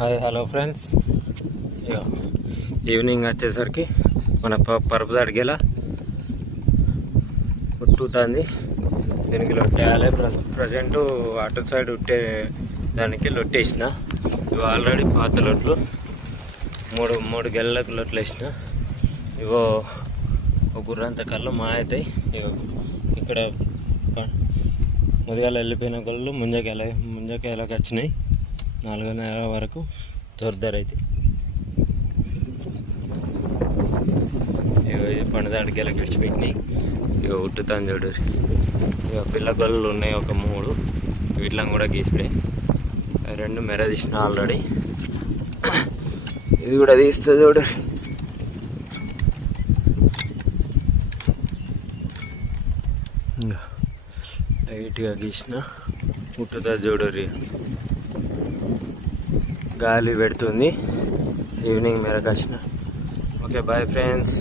Hi hello friends ఇగో evening వచ్చేసరికి మన ప పరుపు అడిగేలా ఉట్టుతుంది. దీనికి లొట్టేయాలి ప్రజెంట్ అటు సైడ్ ఉట్టే దానికి లొట్టేసిన. ఇవి ఆల్రెడీ పాత లొట్లు. మూడు మూడు గెల్లలకు లొట్లు వేసిన ఇవో ఒక గుర్రంత కళ్ళు మా అవుతాయి ఇగో ఇక్కడ ముదిగాల వెళ్ళిపోయిన కళ్ళు ముంజకాయల ముంజకాయలకు వచ్చినాయి నాలుగు నెలల వరకు దొరదరు అయితే ఇక పండుదాడికి ఎలా గడిచిపెట్టినాయి ఇక ఉట్టుతాను చూడు. ఇక పిల్ల గొల్లు ఉన్నాయి ఒక మూడు. వీటిలో కూడా గీసుడే. రెండు మెర తీసిన ఆల్రెడీ. ఇది కూడా తీస్తుంది చూడు. ఇంకా లైట్గా గీసిన. ముట్టుతా చూడరి గాలి పెడుతుంది. ఈవినింగ్ మేరకు వచ్చిన. Okay bye friends